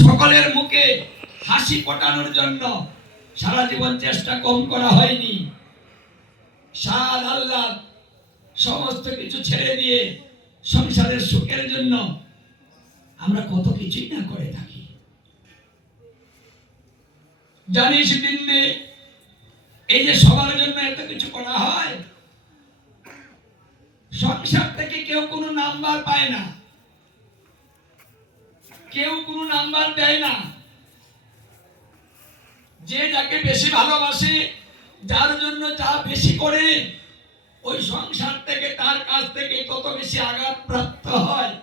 সকলের মুখে হাসি ফোটানোর জন্য সারা জীবন চেষ্টা কম করা হয়নি। স্বাদ আহ্লাদ সমস্ত কিছু ছেড়ে দিয়ে সংসারের সুখের জন্য আমরা কত কিছুই না করে থাকি। জানিস বিন্দে, এই যে সবার জন্য এত কিছু করা হয়, সংসার থেকে কেউ কোনো নাম্বার পায় না। কেউ কোনো নাম্বার দেয় না। যে যাকে বেশি ভালোবাসে, যার জন্য যা বেশি করে ওই সংসার থেকে, তার কাছ থেকে তত বেশি আঘাত প্রাপ্ত হয়।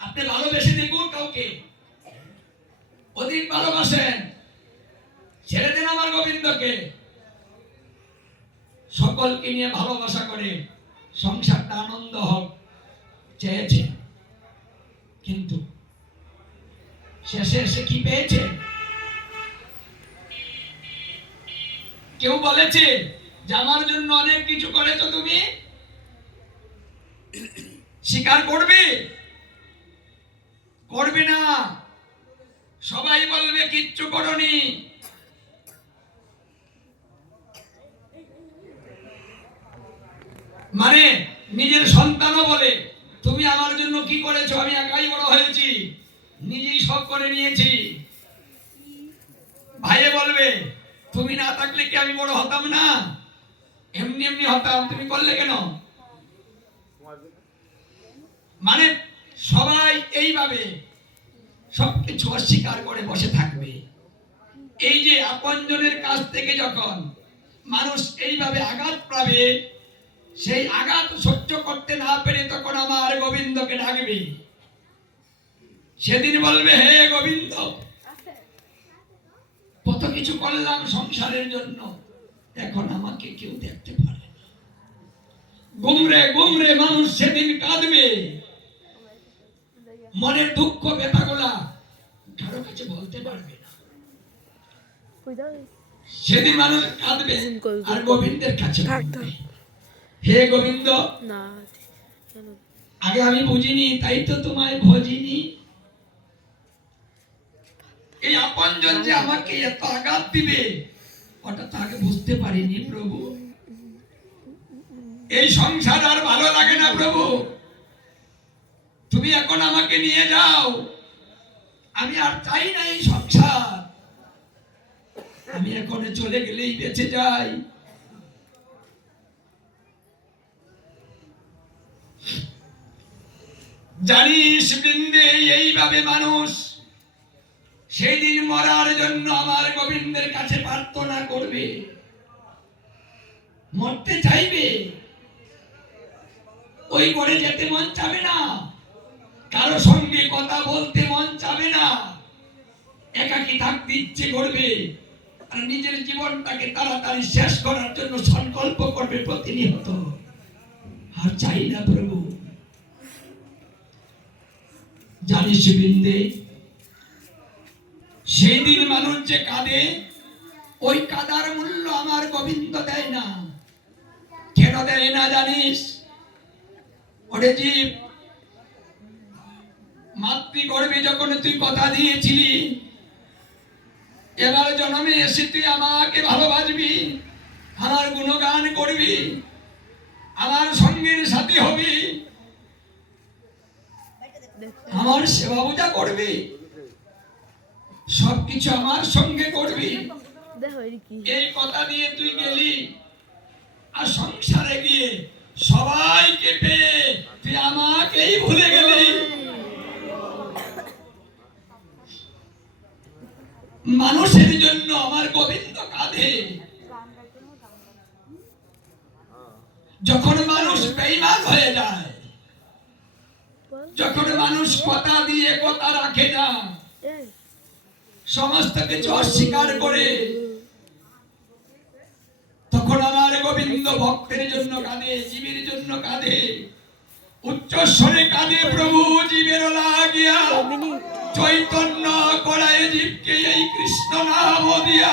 আপনি ভালোবেসে দেখুন কাউকে। অধিক ভালোবাসেন। ছেড়ে দেন আমার গোবিন্দকে। সকলকে নিয়ে ভালোবাসা করে সংসারটা আনন্দ হোক। চেয়েছে কিন্তু শেষে এসে কি পেয়েছে? কেউ বলেছে যে আমার জন্য অনেক কিছু করেছ তুমি? স্বীকার করবে? করবে না। সবাই বলবে, কিচ্ছু করনি। মানে নিজের সন্তানও বলে তুমি আমার জন্য কি করেছ? আমি একাই বড় হয়েছি। নিজেই সব করে নিয়েছি। ভাইয়ে বলবে, তুমি না থাকলে কি আমি বড় হতাম না? এমনি এমনি হতাম, তুমি করলে কেন? মানে সবাই এইভাবে সবকিছু অস্বীকার করে বসে থাকবে। এই যে আপনজনের কাছ থেকে যখন মানুষ এইভাবে আঘাত পাবে সেই আঘাত সহ্য করতে না পেরে তখন আমার গোবিন্দকে ডাকবে। সেদিন বলবে হে গোবিন্দ কত কিছু করলাম সংসারের জন্য এখন আমাকে কেউ দেখতে পারে না। গুমরে গুমরে মানুষ সেদিন কাঁদবে। মনের দুঃখ ব্যথাগুলা কারও কাছে বলতে পারবে না। সেদিন মানুষ কাঁদবে আর। গোবিন্দের কাছে। হে গোবিন্দ। আগে আমি বুঝিনি তাই তো তোমায় ভজিনি। এই আপনজন যে আমাকে এত আঘাত দিবে ওটা তো আগে বুঝতে পারিনি প্রভু। এই সংসার আর ভালো লাগে না প্রভু। তুমি এখন আমাকে নিয়ে যাও। আমি আর চাই না এই সংসার। আমি এখন চলে গেলেই বেঁচে যাই। জানিস বৃন্দে, এইভাবে মানুষ সেই দিন মরার জন্য আমার গোবিন্দের কাছে প্রার্থনা করবে। মরতে চাইবে। ওই করে যেতে মন চাবে না। কারও সঙ্গে কথা বলতে মন চাবে না। একাকি থাকতে ইচ্ছে করবে। আর নিজের জীবনটাকে তাড়াতাড়ি শেষ করার জন্য সংকল্প করবে প্রতিনিয়ত। আর চাই না প্রভু। জানিস বৃন্দে? সেই দিন মানুষ যে কাঁদে, ওই কাদার মূল্য আমার গোবিন্দ দেয় না। কেন দেয় না জানিস? ওরে জীব, মাতৃগর্ভে যখন তুই কথা দিয়েছিলি, এবার জন্মে এসে তুই আমাকে ভালোবাসবি, আমার গুণগান করবি, আমার সঙ্গের সাথী হবি আমার সেবা পূজা করবি। সবকিছু আমার সঙ্গে করবি। এই কথা দিয়ে তুই গেলি। আর সংসারে গিয়ে সবাইকে পেয়ে তুই আমাকেই ভুলে গেলি। মানুষের জন্য আমার গোবিন্দ কাঁধে। যখন মানুষ বেইমান হয়ে যায় যখন মানুষ কথা দিয়ে কথা রাখে না সমস্ত কিছু অস্বীকার করে তখন আমার গোবিন্দ ভক্তের জন্য কাঁদে জীবের জন্য কাঁদে উচ্চস্বরে কাঁদে প্রভু জীবের লাগিয়া চৈতন্য করায় জীবকে এই কৃষ্ণ নাম দিয়া।